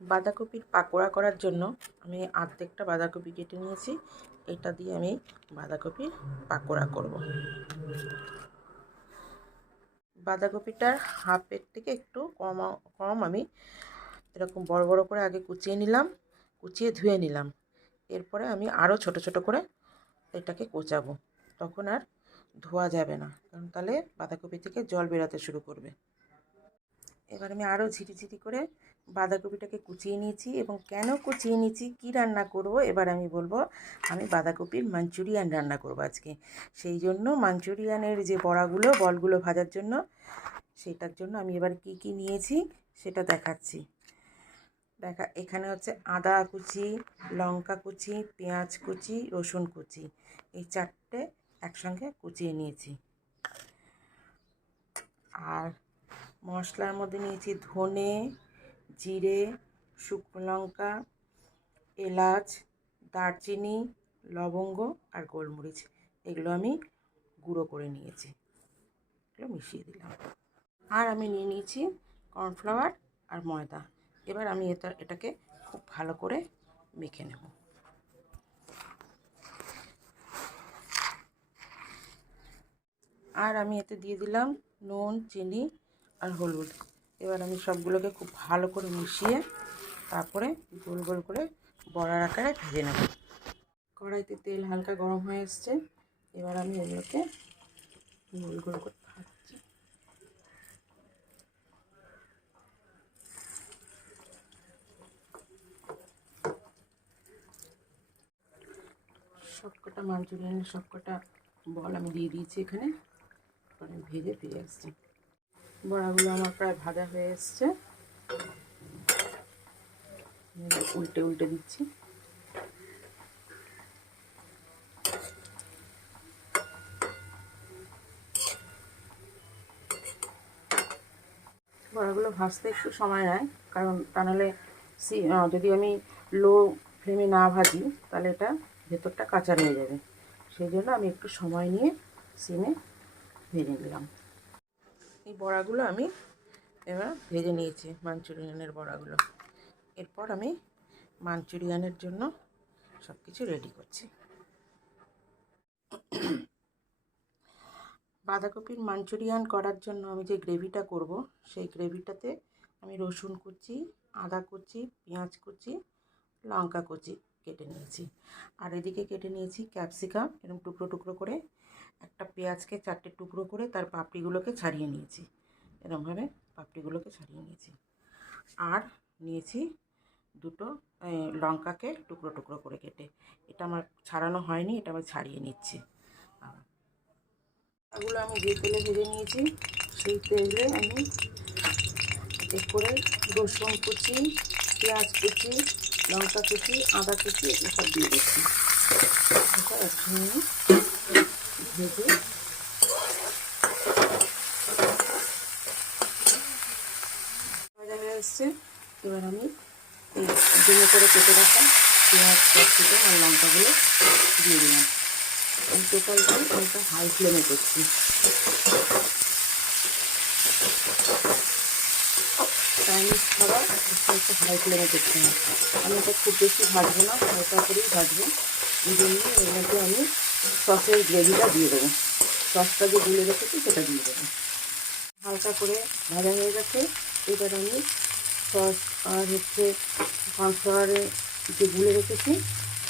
বাঁধাকপির পাকোড়া করার জন্য আমি অর্ধেকটা বাঁধাকপি কেটে নিয়েছি। এটা দিয়ে আমি বাঁধাকপির পাকোড়া করব। বাঁধাকপিটার হাফের থেকে একটু কম আমি এরকম বড় বড় করে আগে কুচিয়ে নিলাম, কুচিয়ে ধুয়ে নিলাম। এরপরে আমি আরও ছোট ছোট করে এটাকে কোচাবো। তখন আর ধোয়া যাবে না, কারণ তাহলে বাঁধাকপি থেকে জল বেরোতে শুরু করবে। এবার আমি আরও ঝিরিঝিরি করে বাঁধাকপিটাকে কুচিয়ে নিয়েছি। এবং কেন কুচিয়ে নিয়েছি, কী রান্না করব এবার আমি বলবো। আমি বাঁধাকপির মাঞ্চুরিয়ান রান্না করব আজকে। সেই জন্য মাঞ্চুরিয়ানের যে বলগুলো ভাজার জন্য, সেটার জন্য আমি এবার কি কি নিয়েছি সেটা দেখাচ্ছি। এখানে হচ্ছে আদা কুচি, লঙ্কা কুচি, পেঁয়াজ কুচি, রসুন কুচি, এই চারটে একসঙ্গে কুচিয়ে নিয়েছি। আর মশলার মধ্যে নিয়েছি ধনে, জিরে, শুকনো লঙ্কা, এলাচ, দারচিনি, লবঙ্গ আর গোলমরিচ। এগুলো আমি গুঁড়ো করে নিয়েছি, এগুলো মিশিয়ে দিলাম। আর আমি নিয়ে নিয়েছি কর্নফ্লাওয়ার আর ময়দা। এবার আমি এটাকে খুব ভালো করে মেখে নেব। আর আমি এতে দিয়ে দিলাম নুন, চিনি আর হলুদ। এবার আমি সবগুলোকে খুব ভালো করে মিশিয়ে তারপরে গোল গোল করে বড়ার আকারে ভেজে নেব। কড়াইতে তেল হালকা গরম হয়ে এসছে। এবার আমি এগুলোকে গোল গোল করে ভাজছি। সবকটা মাঞ্চুরিয়ানের সবকটা বল আমি দিয়ে দিয়েছি এখানে। আমি ভেজে ফিরে আসছি। বড়াগুলো আমার প্রায় ভাজা হয়ে এসছে। উল্টে উল্টে দিচ্ছি। বড়াগুলো ভাজতে একটু সময় নেয়, কারণ তা নাহলে যদি আমি লো ফ্লেমে না ভাজি তাহলে এটা ভেতরটা কাঁচা রয়ে যাবে। সেই জন্য আমি একটু সময় নিয়ে সিমে ভেজে নিলাম। এই বড়াগুলো আমি এবার ভেজে নিয়েছি, মাঞ্চুরিয়ানের বড়াগুলো। এরপর আমি মাঞ্চুরিয়ানের জন্য সব কিছু রেডি করছি। বাঁধাকপির মাঞ্চুরিয়ান করার জন্য আমি যে গ্রেভিটা করব, সেই গ্রেভিটাতে আমি রসুন কুচি, আদা কুচি, পেঁয়াজ কুচি, লঙ্কা কুচি কেটে নিয়েছি। আর এদিকে কেটে নিয়েছি ক্যাপসিকাম, এরকম টুকরো টুকরো করে। একটা পেঁয়াজকে 4টে টুকরো করে তার পাপড়িগুলোকে ছাড়িয়ে নিয়েছি, এরকমভাবে পাপড়িগুলোকে ছাড়িয়ে নিয়েছি। আর নিয়েছি দুটো লঙ্কাকে টুকরো টুকরো করে কেটে। এটা আমার ছাড়ানো হয়নি, এটা আমি ছাড়িয়ে নিচ্ছি। এগুলো আমি যে তেলে ভেজে নিয়েছি, সেই তেলে আমি করে রসুন কুচি, পেঁয়াজ কুচি, লঙ্কা কুচি, আদা কুচি এগুলো সব দিয়ে দিচ্ছি। এটা একসঙ্গে ভেজে ভাজা হয়ে এসছে। এবার আমি এই ডুমো করে কেটে রাখা পেঁয়াজ, ক্যাপসিকাম আর লঙ্কাগুলো দিয়ে দিলাম। এই টোটালটা আমি হাই ফ্লেমে করছি। চাইনিজ খাবার একটু হাই ফ্লেমে করতে হয়। আমি এটা খুব বেশি ভাজবো না, হালকা করেই ভাজবো। এই জন্য এর মধ্যে আমি সসের গ্রেভিটা দিয়ে দেবো। সসটা যে গুলে রেখেছি সেটা দিয়ে দেবো। হালকা করে ভাজা হয়ে গেছে। এবার আমি সস আর হচ্ছে কর্নফ্লাওয়ারে যে গুলে রেখেছি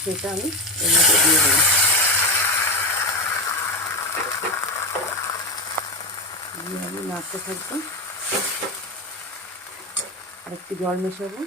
সেটা আমি এর মধ্যে দিয়ে দেবো। দিয়ে আমি নাড়তে থাকবো। আর একটু জল মেশাবো।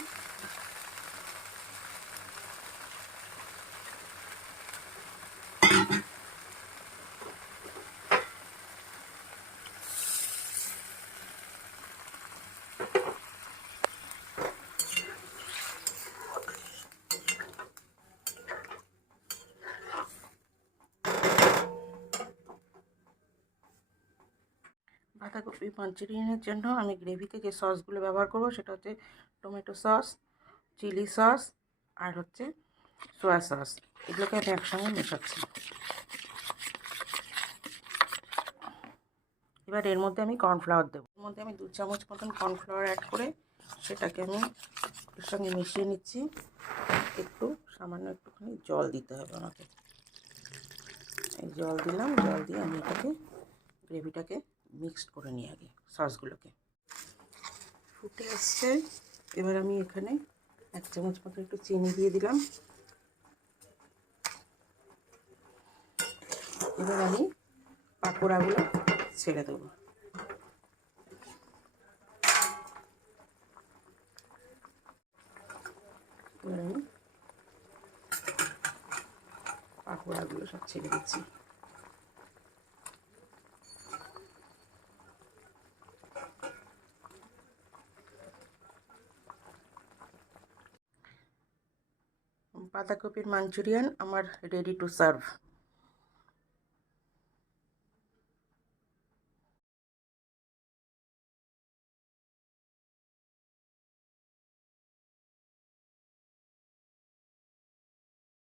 বাঁধাকপি মাঞ্চুরিয়ানের জন্য আমি গ্রেভিতে যে সসগুলো ব্যবহার করব সেটা হচ্ছে টমেটো সস, চিলি সস আর হচ্ছে সোয়া সস। এগুলোকে আমি একসঙ্গে মেশাচ্ছি। এবার এর মধ্যে আমি কর্নফ্লাওয়ার দেবো। এর মধ্যে আমি 2 চামচ মতন কর্নফ্লাওয়ার অ্যাড করে সেটাকে আমি এর সঙ্গে মিশিয়ে নিচ্ছি। একটু সামান্য একটুখানি জল দিতে হবে আমাকে। এই জল দিলাম, জল দিয়ে আমি এটাকে গ্রেভিটাকে মিক্সড করে নিই আগে সসগুলোকে। ফুটে আসছে, এবার আমি এখানে 1 চামচ মতো একটু চিনি দিয়ে দিলাম। এবার আমি পাকোড়াগুলো ছেড়ে দেবো। এবার আমি পাকোড়াগুলো সব ছেড়ে দিচ্ছি। বাঁধাকপির মাঞ্চুরিয়ান আমার রেডি টু সার্ভ।